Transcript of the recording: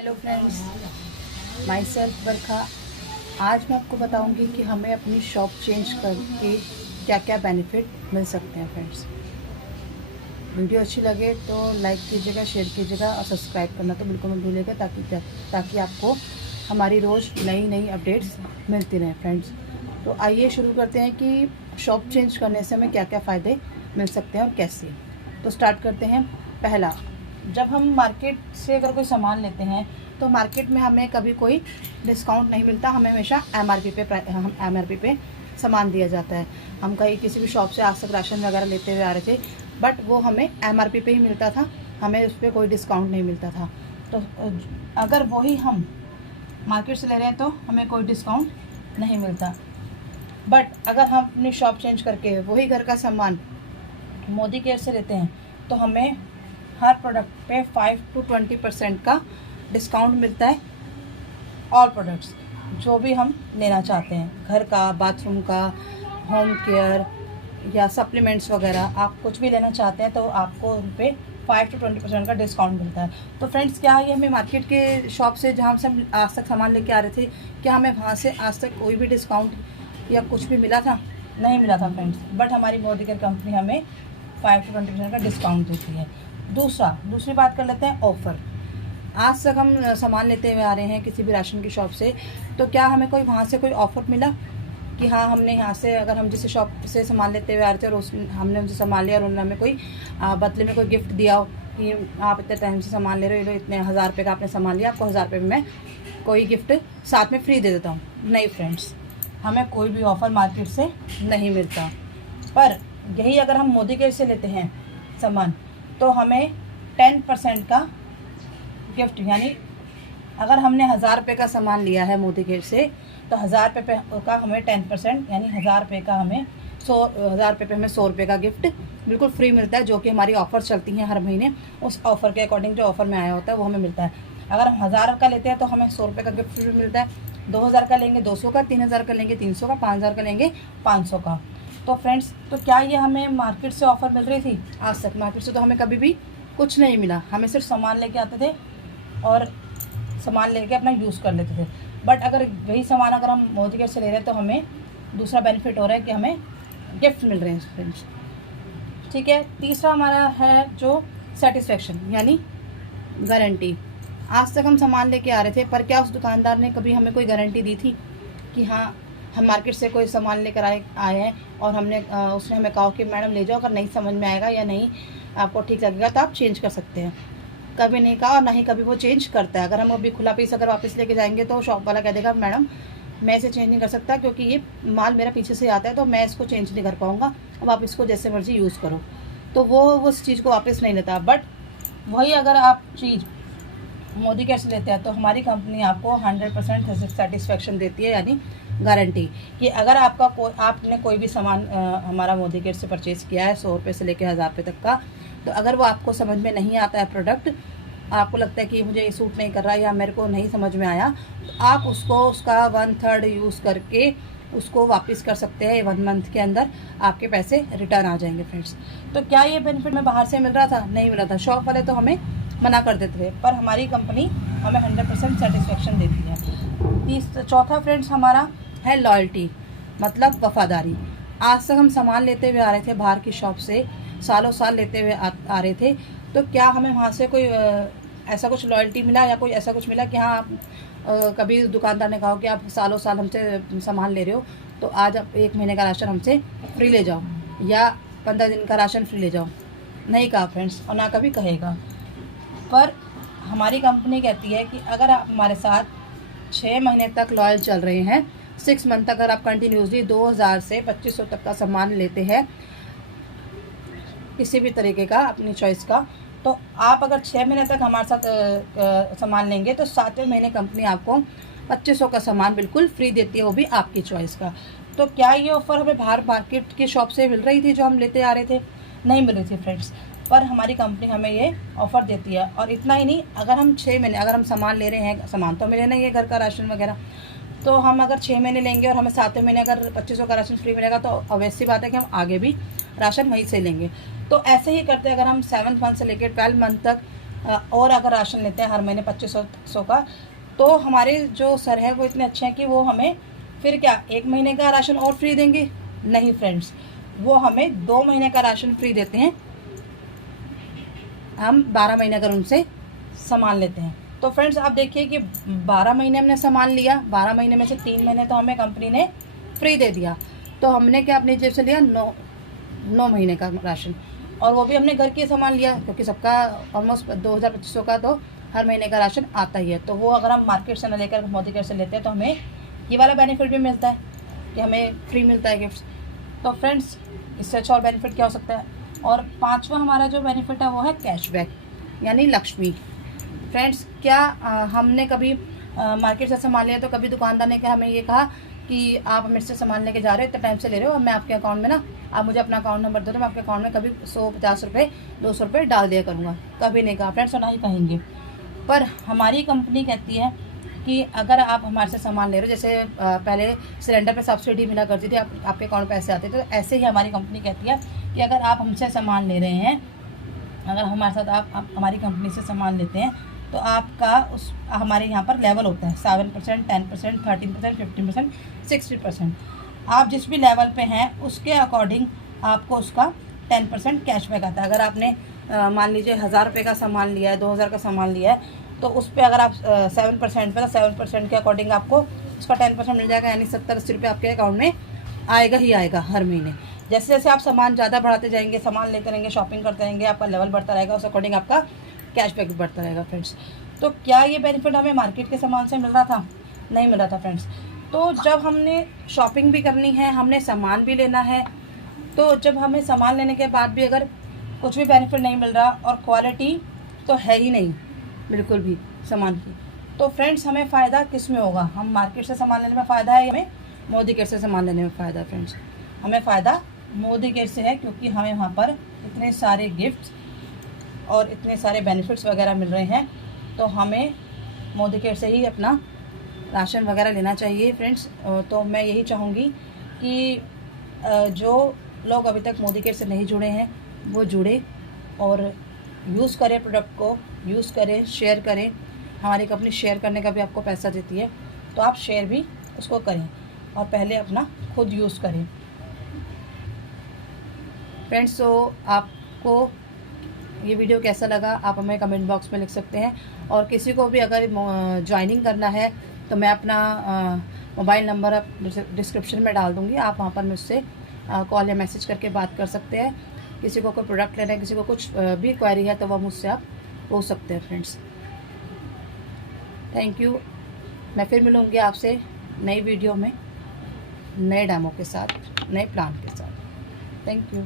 Hello friends, my self बरखा। आज मैं आपको बताऊंगी कि हमें अपनी शॉप चेंज करके क्या क्या बेनिफिट मिल सकते हैं। फ्रेंड्स, वीडियो अच्छी लगे तो लाइक कीजिएगा, शेयर कीजिएगा और सब्सक्राइब करना तो बिल्कुल मत भूलिएगा ताकि आपको हमारी रोज़ नई नई अपडेट्स मिलती रहें। फ्रेंड्स, तो आइए शुरू करते हैं कि शॉप चेंज करने से हमें क्या क्या फ़ायदे मिल सकते हैं और कैसे। तो स्टार्ट करते हैं। पहला, जब हम मार्केट से अगर कोई सामान लेते हैं तो मार्केट में हमें कभी कोई डिस्काउंट नहीं मिलता। हमें हमेशा एमआरपी पे सामान दिया जाता है। हम कहीं किसी भी शॉप से आज तक राशन वगैरह लेते हुए आ रहे थे, बट वो हमें एमआरपी पे ही मिलता था, हमें उस पर कोई डिस्काउंट नहीं मिलता था। तो अगर वही हम मार्केट से ले रहे हैं तो हमें कोई डिस्काउंट नहीं मिलता। बट अगर हम अपनी शॉप चेंज करके वही घर का सामान मोदी केयर से लेते हैं तो हमें हर प्रोडक्ट पे 5 to 20% का डिस्काउंट मिलता है। ऑल प्रोडक्ट्स जो भी हम लेना चाहते हैं, घर का, बाथरूम का, होम केयर या सप्लीमेंट्स वगैरह, आप कुछ भी लेना चाहते हैं तो आपको उन पे 5 to 20% का डिस्काउंट मिलता है। तो फ्रेंड्स, क्या ये हमें मार्केट के शॉप से जहाँ से हम आज तक सामान लेके आ रहे थे, क्या हमें वहाँ से आज तक कोई भी डिस्काउंट या कुछ भी मिला था? नहीं मिला था फ्रेंड्स। बट हमारी मोदी केयर कंपनी हमें 5 to 20% का डिस्काउंट देती है। दूसरी बात कर लेते हैं ऑफ़र। आज तक हम सामान लेते हुए आ रहे हैं किसी भी राशन की शॉप से, तो क्या हमें कोई वहाँ से कोई ऑफ़र मिला कि हाँ, हमने यहाँ से, अगर हम जिस शॉप से सामान लेते हुए आ रहे थे और हमने उनसे सामान लिया और उन्होंने हमें कोई बदले में कोई गिफ्ट दिया हो कि आप इतने टाइम से सामान ले रहे हो, इतने 1000 रुपये का आपने सामान लिया, आपको 1000 रुपये में मैं कोई गिफ्ट साथ में फ्री दे देता हूँ। नहीं फ्रेंड्स, हमें कोई भी ऑफ़र मार्केट से नहीं मिलता। पर यही अगर हम मोदी केयर से लेते हैं सामान तो हमें 10% का गिफ्ट, यानी अगर हमने 1000 रुपये का सामान लिया है मोदी केयर से तो 1000 रुपये का हमें 10%, यानी 1000 रुपये का हमें 1000 रुपये पे हमें 100 रुपये का गिफ्ट बिल्कुल फ्री मिलता है, जो कि हमारी ऑफ़र चलती हैं हर महीने। उस ऑफ़र के अकॉर्डिंग जो ऑफ़र में आया होता है वो हमें मिलता है। अगर हम 1000 का लेते हैं तो हमें 100 रुपये का गिफ्ट फ्री मिलता है। 2000 का लेंगे 200 का, 3000 का लेंगे 300 का, 5000 का लेंगे 500 का। तो फ्रेंड्स, तो क्या ये हमें मार्केट से ऑफ़र मिल रही थी? आज तक मार्केट से तो हमें कभी भी कुछ नहीं मिला। हमें सिर्फ सामान लेके आते थे और सामान लेके अपना यूज़ कर लेते थे। बट अगर वही सामान अगर हम मोदी केयर से ले रहे हैं तो हमें दूसरा बेनिफिट हो रहा है कि हमें गिफ्ट मिल रहे हैं फ्रेंड्स। ठीक है। तीसरा हमारा है जो सेटिस्फेक्शन, यानी गारंटी। आज तक हम सामान लेके आ रहे थे, पर क्या उस दुकानदार ने कभी हमें कोई गारंटी दी थी कि हाँ, हम मार्केट से कोई सामान लेकर आए हैं और उसने हमें कहा कि मैडम ले जाओ, अगर नहीं समझ में आएगा या नहीं आपको ठीक लगेगा तो आप चेंज कर सकते हैं? कभी नहीं कहा और ना ही कभी वो चेंज करता है। अगर हम अभी खुला पीस अगर वापस लेके जाएंगे तो शॉप वाला कह देगा मैडम मैं इसे चेंज नहीं कर सकता क्योंकि ये माल मेरा पीछे से आता है, तो मैं इसको चेंज नहीं कर पाऊँगा, अब आप इसको जैसे मर्ज़ी यूज़ करो। तो वो उस चीज़ को वापस नहीं लेता। बट वही अगर आप चीज़ मोदी केयर से लेते हैं तो हमारी कंपनी आपको 100% सेटिस्फेक्शन देती है, यानी गारंटी, कि अगर आपने कोई भी सामान हमारा मोदी केयर से परचेज़ किया है 100 रुपये से लेकर 1000 रुपये तक का, तो अगर वो आपको समझ में नहीं आता है प्रोडक्ट, आपको लगता है कि मुझे ये सूट नहीं कर रहा या मेरे को नहीं समझ में आया, तो आप उसका 1/3 यूज़ करके उसको वापस कर सकते हैं। 1 मंथ के अंदर आपके पैसे रिटर्न आ जाएंगे फ्रेंड्स। तो क्या ये बेनिफिट में बाहर से मिल रहा था? नहीं मिल रहा था। शॉप वाले तो हमें मना कर देते थे, पर हमारी कंपनी हमें 100% सेटिस्फेक्शन देती है। चौथा फ्रेंड्स हमारा है लॉयल्टी, मतलब वफ़ादारी। आज तक हम सामान लेते हुए आ रहे थे बाहर की शॉप से, सालों साल लेते हुए आ रहे थे, तो क्या हमें वहाँ से कोई ऐसा कुछ लॉयल्टी मिला या कोई ऐसा कुछ मिला कि हाँ, कभी दुकानदार ने कहा कि आप सालों साल हमसे सामान ले रहे हो तो आज आप 1 महीने का राशन हमसे फ्री ले जाओ या 15 दिन का राशन फ्री ले जाओ? नहीं कहा फ्रेंड्स, और ना कभी कहेगा। पर हमारी कंपनी कहती है कि अगर आप हमारे साथ 6 महीने तक लॉयल चल रहे हैं, 6 मंथ तक अगर आप कंटिन्यूसली 2000 से 2500 तक का सामान लेते हैं किसी भी तरीके का अपनी चॉइस का, तो आप अगर 6 महीने तक हमारे साथ सामान लेंगे तो 7वें महीने कंपनी आपको 2500 का सामान बिल्कुल फ्री देती है, वो भी आपकी चॉइस का। तो क्या ये ऑफ़र हमें बाहर मार्केट की शॉप से मिल रही थी जो हम लेते आ रहे थे? नहीं मिल रही थी फ्रेंड्स। पर हमारी कंपनी हमें ये ऑफ़र देती है। और इतना ही नहीं, अगर हम 6 महीने अगर हम सामान ले रहे हैं, सामान तो हमें लेना ही है, घर का राशन वगैरह, तो हम अगर 6 महीने लेंगे और हमें 7वें महीने अगर 2500 का राशन फ्री मिलेगा तो ऑब्वियस सी बात है कि हम आगे भी राशन वहीं से लेंगे। तो ऐसे ही करते अगर हम 7th मंथ से लेकर 12 मंथ तक और अगर राशन लेते हैं हर महीने 2500 का, तो हमारे जो सर हैं वो इतने अच्छे हैं कि वो हमें फिर क्या 1 महीने का राशन और फ्री देंगे? नहीं फ्रेंड्स, वो हमें 2 महीने का राशन फ्री देते हैं। हम 12 महीने अगर उनसे सामान लेते हैं तो फ्रेंड्स आप देखिए कि 12 महीने हमने सामान लिया, 12 महीने में से 3 महीने तो हमें कंपनी ने फ्री दे दिया, तो हमने क्या अपनी जेब से लिया 9 महीने का राशन, और वो भी हमने घर के सामान लिया, क्योंकि सबका ऑलमोस्ट 2500 का तो हर महीने का राशन आता ही है। तो वो अगर हम मार्केट से न लेकर मोदी केयर से लेते हैं तो हमें ये वाला बेनिफिट भी मिलता है कि हमें फ्री मिलता है गिफ्ट्स। तो फ्रेंड्स इससे अच्छा और बेनिफिट क्या हो सकता है? और 5वां हमारा जो बेनिफिट है वो है कैशबैक, यानी लक्ष्मी। फ्रेंड्स क्या हमने कभी मार्केट से सामान लिया तो कभी दुकानदार ने क्या हमें ये कहा कि आप मेरे से सामान लेके जा रहे हो, इतने टाइम से ले रहे हो, और मैं आपके अकाउंट में ना, आप मुझे अपना अकाउंट नंबर दो तो मैं आपके अकाउंट में कभी 150 रुपये 200 रुपये डाल दिया करूँगा? कभी नहीं कहा फ्रेंड्स, और ना ही कहेंगे। पर हमारी कंपनी कहती है कि अगर आप हमारे से सामान ले रहे हो, जैसे पहले सिलेंडर पे सब्सिडी मिला करती थी, आपके अकाउंट में पैसे आते थे, तो ऐसे ही हमारी कंपनी कहती है कि अगर आप हमसे सामान ले रहे हैं, अगर हमारे साथ आप हमारी कंपनी से सामान लेते हैं, तो आपका उस हमारे यहाँ पर लेवल होता है 7%, 10%, 13%, 15%, 60%। आप जिस भी लेवल पे हैं उसके अकॉर्डिंग आपको उसका 10% कैशबैक आता है। अगर आपने मान लीजिए 1000 रुपये का सामान लिया है, 2000 का सामान लिया है, तो उस पर अगर आप 7% पे, तो 7% के अकॉर्डिंग आपको उसका 10% मिल जाएगा, यानी 70-80 रुपये आपके अकाउंट में आएगा ही आएगा हर महीने। जैसे जैसे आप सामान ज़्यादा बढ़ाते जाएंगे, सामान लेते रहेंगे, शॉपिंग करते रहेंगे, आपका लेवल बढ़ता रहेगा, उस अकॉर्डिंग आपका कैशबैक भी बढ़ता रहेगा फ्रेंड्स। तो क्या ये बेनिफिट हमें मार्केट के सामान से मिल रहा था? नहीं मिल रहा था फ्रेंड्स। तो जब हमने शॉपिंग भी करनी है, हमने सामान भी लेना है, तो जब हमें सामान लेने के बाद भी अगर कुछ भी बेनिफिट नहीं मिल रहा और क्वालिटी तो है ही नहीं बिल्कुल भी सामान की, तो फ्रेंड्स हमें फ़ायदा किस में होगा? हम मार्केट से सामान लेने में फ़ायदा है, हमें मोदी केयर से सामान लेने में फ़ायदा है फ्रेंड्स। हमें फ़ायदा मोदी केयर से है, क्योंकि हमें वहाँ पर इतने सारे गिफ्ट्स और इतने सारे बेनिफिट्स वगैरह मिल रहे हैं, तो हमें मोदी केयर से ही अपना राशन वगैरह लेना चाहिए फ्रेंड्स। तो मैं यही चाहूँगी कि जो लोग अभी तक मोदी केयर से नहीं जुड़े हैं वो जुड़े और यूज़ करें, प्रोडक्ट को यूज़ करें, शेयर करें। हमारी कंपनी शेयर करने का भी आपको पैसा देती है, तो आप शेयर भी उसको करें और पहले अपना खुद यूज़ करें फ्रेंड्स। तो आपको ये वीडियो कैसा लगा आप हमें कमेंट बॉक्स में लिख सकते हैं, और किसी को भी अगर ज्वाइनिंग करना है तो मैं अपना मोबाइल नंबर डिस्क्रिप्शन में डाल दूँगी, आप वहाँ पर मुझसे कॉल या मैसेज करके बात कर सकते हैं। किसी को कोई प्रोडक्ट लेना है, किसी को कुछ भी क्वेरी है, तो वह मुझसे आप पूछ सकते हैं फ्रेंड्स। Thank you. मैं फिर मिलूँगी आपसे नई वीडियो में, नए डेमो के साथ, नए प्लान के साथ। Thank you.